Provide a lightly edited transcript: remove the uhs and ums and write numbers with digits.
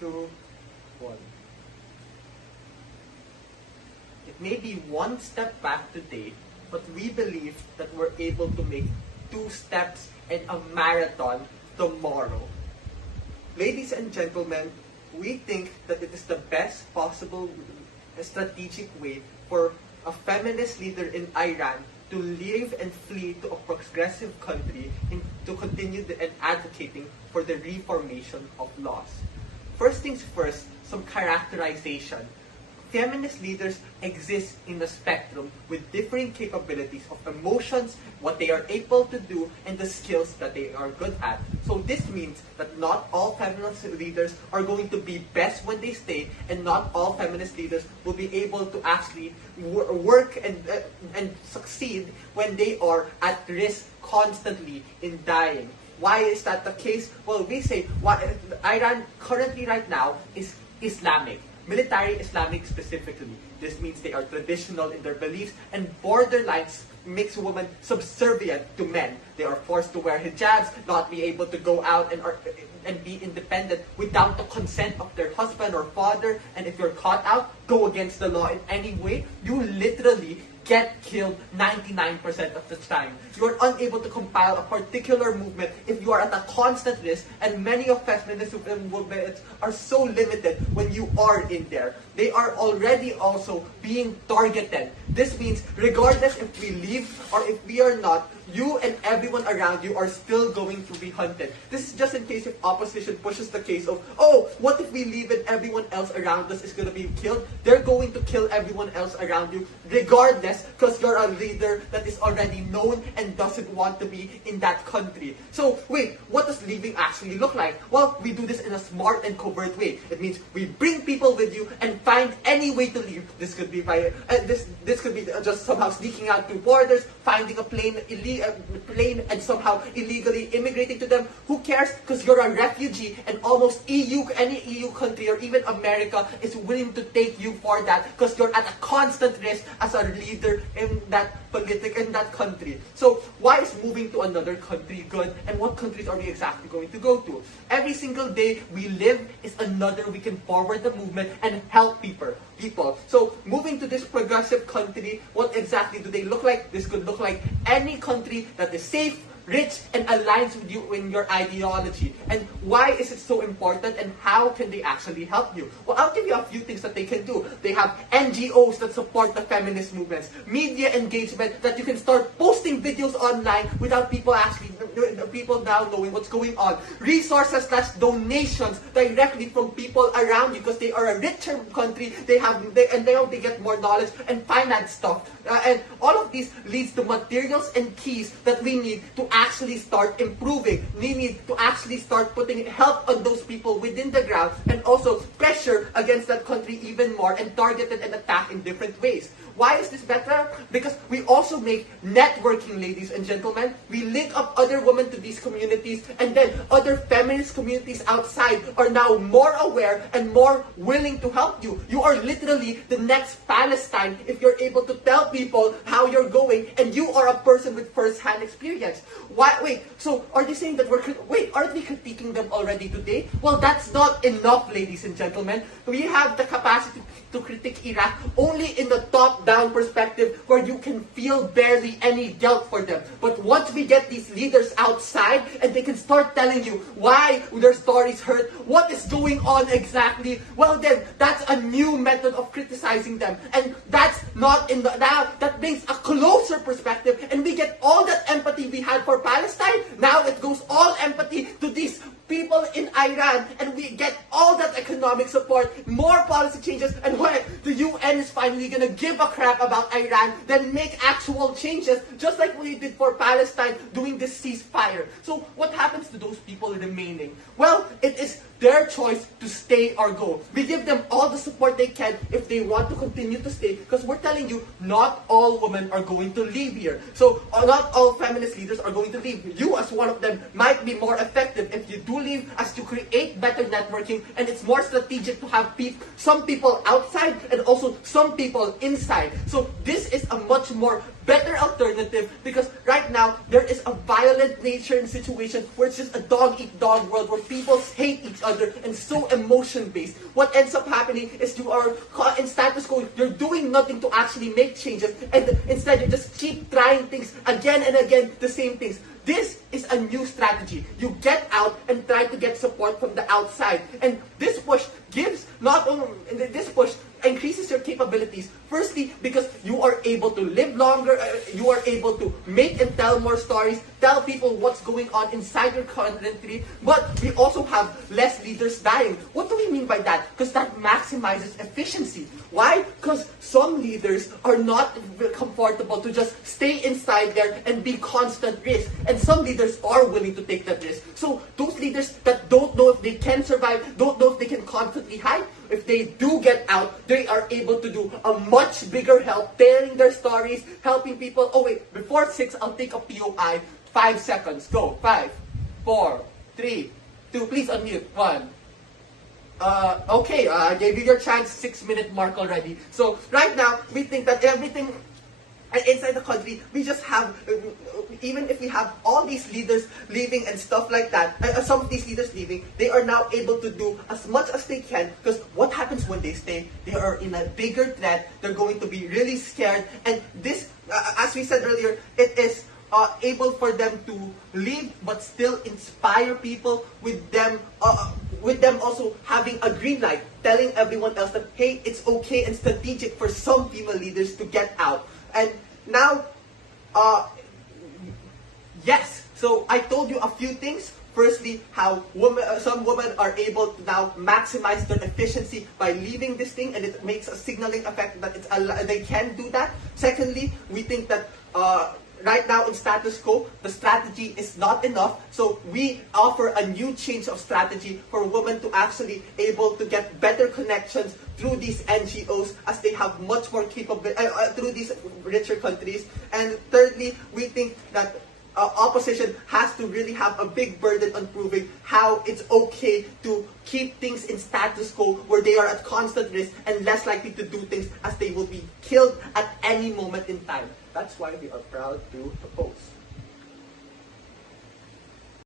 2, 1. It may be one step back today, but we believe that we're able to make 2 steps and a marathon tomorrow. Ladies and gentlemen, we think that it is the best possible strategic way for a feminist leader in Iran to leave and flee to a progressive country and to continue advocating for the reformation of laws. First things first, some characterization. Feminist leaders exist in the spectrum with differing capabilities of emotions, what they are able to do, and the skills that they are good at. So this means that not all feminist leaders are going to be best when they stay, and not all feminist leaders will be able to actually work and succeed when they are at risk constantly in dying. Why is that the case? Well, we say Iran currently right now is Islamic. Military Islamic specifically. This means they are traditional in their beliefs and borderlines makes women subservient to men. They are forced to wear hijabs, not be able to go out and be independent without the consent of their husband or father. And if you're caught out, go against the law in any way, you literally get killed 99% of the time. You are unable to compile a particular movement if you are at a constant risk, and many of feminist movements are so limited when you are in there. They are already also being targeted. This means regardless if we leave or if we are not, you and everyone around you are still going to be hunted. This is just in case if opposition pushes the case of, oh, what if we leave and everyone else around us is going to be killed? They're going to kill everyone else around you regardless, because you're a leader that is already known and doesn't want to be in that country. So wait, what does leaving actually look like? Well, we do this in a smart and covert way. It means we bring people with you and find any way to leave. This could be by this could be just somehow sneaking out through borders, finding a plane and somehow illegally immigrating to them. Who cares? Because you're a refugee, and almost any EU country or even America is willing to take you for that, because you're at a constant risk as a leader in that country. So why is moving to another country good, and what countries are we exactly going to go to? Every single day we live is another we can forward the movement and help people. So moving to this progressive country, what exactly do they look like? This could look like any country that is safe, rich, and aligns with you in your ideology. And why is it so important, and how can they actually help you? Well, I'll give you a few things that they can do. They have NGOs that support the feminist movements, media engagement that you can start posting videos online without people now knowing what's going on. Resources / donations directly from people around you, because they are a richer country. They get more knowledge and finance stuff. And all of these leads to materials and keys that we need to actually start improving. We need to actually start putting help on those people within the ground, and also pressure against that country even more and target it and attack in different ways. Why is this better? Because we also make networking, ladies and gentlemen. We link up other women to these communities, and then other feminist communities outside are now more aware and more willing to help you. You are literally the next Palestine if you're able to tell people how you're going, and you are a person with first-hand experience. Wait, so are they saying that aren't we critiquing them already today? Well, that's not enough, ladies and gentlemen. We have the capacity to critique Iraq only in the top-down perspective, where you can feel barely any guilt for them. But once we get these leaders outside and they can start telling you why their stories hurt, what is going on exactly, well then, that's a new method of criticizing them. And that's not that brings a closer perspective, and we get all that empathy we had for Palestine. Now it goes all empathy to these people in Iran, and we get all that economic support, more policy changes, and when the UN is finally going to give a crap about Iran, then make actual changes, just like we did for Palestine doing this ceasefire. So what happens to those people remaining? Well, it is their choice to stay or go. We give them all the support they can if they want to continue to stay, because we're telling you, not all women are going to leave here. So not all feminist leaders are going to leave. You as one of them might be more effective if you do leave, as to create better networking, and it's more strategic to have some people outside and also some people inside. So this is a much more better alternative, because right now there is a violent nature and situation where it's just a dog-eat-dog world where people hate each other other and so emotion-based. What ends up happening is you are caught in status quo. You're doing nothing to actually make changes, and instead you just keep trying things again and again, the same things. This is a new strategy. You get out and try to get support from the outside. And this push gives not only, this push increases your capabilities. Firstly, because you are able to live longer, you are able to make and tell more stories, tell people what's going on inside your country, but we also have less leaders dying. What do we mean by that? Because that maximizes efficiency. Why? Because some leaders are not comfortable to just stay inside there and be constant risk. And some leaders are willing to take that risk. So those leaders that don't know if they can survive, don't know if they can constantly hide, if they do get out, they are able to do a much bigger help, telling their stories, helping people. Oh wait, before 6, I'll take a POI. 5 seconds. Go. 5, 4, 3, 2. Please unmute. 1. Okay, I gave you your chance. 6-minute mark already. So right now, we think that everything inside the country, we just have, even if we have all these leaders leaving and stuff like that, some of these leaders leaving, they are now able to do as much as they can, because what happens when they stay? They are in a bigger threat, they're going to be really scared, and this, as we said earlier, it is able for them to leave but still inspire people with them also having a green light, telling everyone else that, hey, it's okay and strategic for some female leaders to get out. And now, yes, so I told you a few things. Firstly, how some women are able to now maximize their efficiency by leaving this thing, and it makes a signaling effect that they can do that. Secondly, we think that right now in status quo, the strategy is not enough. So we offer a new change of strategy for women to actually able to get better connections through these NGOs, as they have much more capability through these richer countries. And thirdly, we think that opposition has to really have a big burden on proving how it's okay to keep things in status quo, where they are at constant risk and less likely to do things, as they will be killed at any moment in time. That's why we are proud to oppose.